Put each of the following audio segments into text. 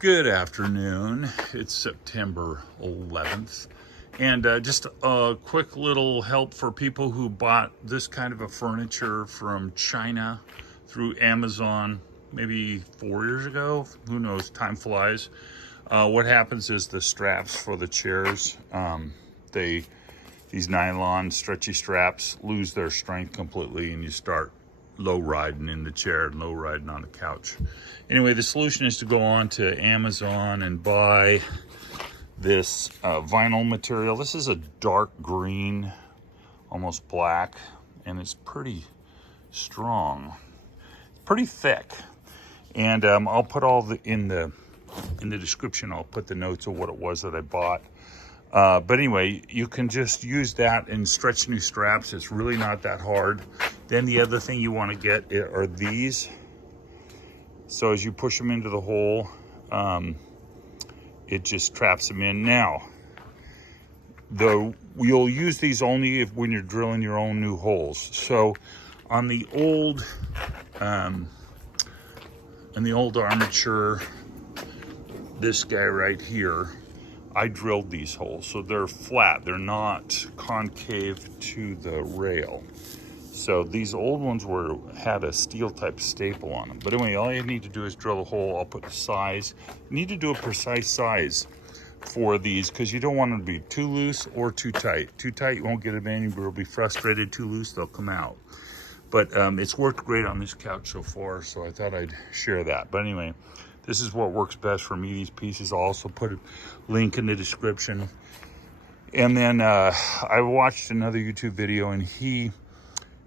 Good afternoon. It's September 11th. And just a quick little help for people who bought this kind of a furniture from China through Amazon maybe 4 years ago. Who knows? Time flies. What happens is the straps for the chairs, these nylon stretchy straps lose their strength completely, and you start low riding in the chair and low riding on the couch. Anyway, the solution is to go on to Amazon and buy this vinyl material. This is a dark green, almost black, and it's pretty strong, pretty thick. And I'll put all in the description. I'll put the notes of what it was that I bought. But anyway, you can just use that and stretch new straps. It's really not that hard. Then the other thing you want to get are these. So as you push them into the hole, it just traps them in. Now, you'll use these only when you're drilling your own new holes. So on the old armature, this guy right here, I drilled these holes, so they're flat. They're not concave to the rail. So these old ones had a steel type staple on them. But anyway, all you need to do is drill a hole. I'll put the size. You need to do a precise size for these because you don't want them to be too loose or too tight. Too tight, you won't get them in. You'll be frustrated. Too loose, they'll come out. But it's worked great on this couch so far, so I thought I'd share that. But anyway, this is what works best for me, these pieces. I'll also put a link in the description. And then I watched another YouTube video, and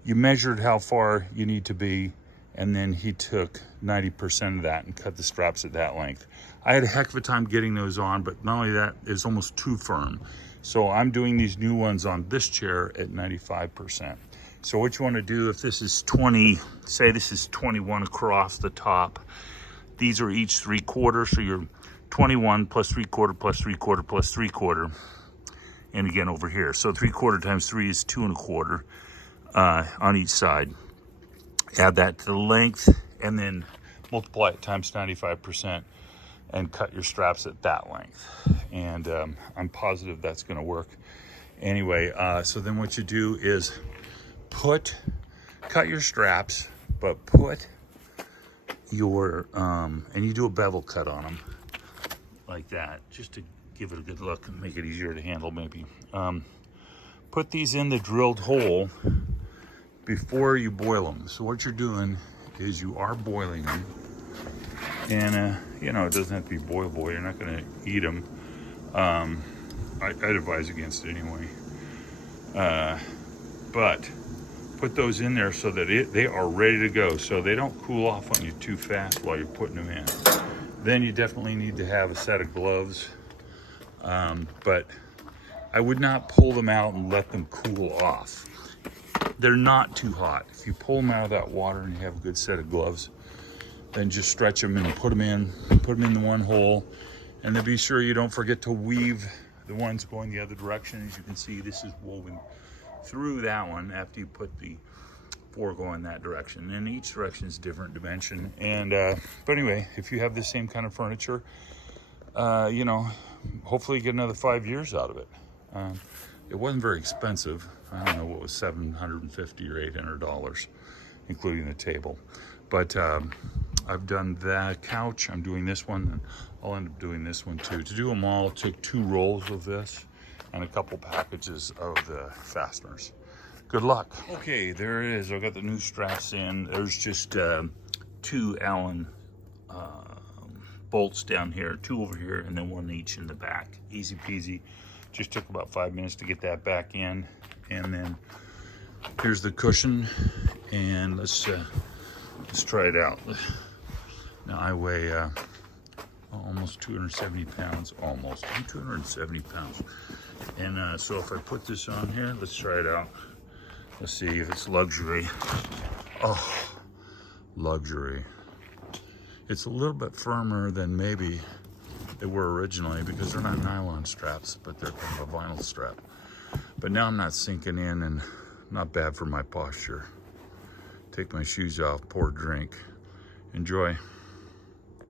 you measured how far you need to be, and then he took 90% of that and cut the straps at that length. I had a heck of a time getting those on, but not only that, it's almost too firm. So I'm doing these new ones on this chair at 95%. So what you want to do, if this is 20, say this is 21 across the top, these are each 3/4, so you're 21 plus 3/4 plus 3/4 plus 3/4, and again over here. So 3/4 times 3 is 2 1/4 on each side. Add that to the length, and then multiply it times 95%, and cut your straps at that length. And I'm positive that's going to work. Anyway, so then what you do is cut your straps, but put your and you do a bevel cut on them like that, just to give it a good look and make it easier to handle maybe. Put these in the drilled hole before you boil them. So what you're doing is you are boiling them, and you know, it doesn't have to be boil, you're not going to eat them. I'd advise against it anyway, but put those in there so that they are ready to go, so they don't cool off on you too fast while you're putting them in. Then you definitely need to have a set of gloves, but I would not pull them out and let them cool off. They're not too hot. If you pull them out of that water and you have a good set of gloves, then just stretch them and put them in the one hole, and then be sure you don't forget to weave the ones going the other direction. As you can see, this is woven through that one after you put the 4 going that direction, and each direction is different dimension. And but anyway, if you have the same kind of furniture, you know, hopefully you get another 5 years out of it. It wasn't very expensive. I don't know what was $750 or $800, including the table. But I've done that couch. I'm doing this one, and I'll end up doing this one too. To do them all, take 2 rolls of this and a couple packages of the fasteners. Good luck. Okay, there it is. I got the new straps in. There's just 2 Allen bolts down here, 2 over here, and then 1 each in the back. Easy peasy. Just took about 5 minutes to get that back in. And then here's the cushion, and let's try it out. Now I weigh almost 270 pounds, almost. I'm 270 pounds. And so if I put this on here, let's try it out. Let's see if it's luxury. Oh, luxury. It's a little bit firmer than maybe they were originally, because they're not nylon straps, but they're kind of a vinyl strap. But now I'm not sinking in, and not bad for my posture. Take my shoes off, pour a drink. Enjoy.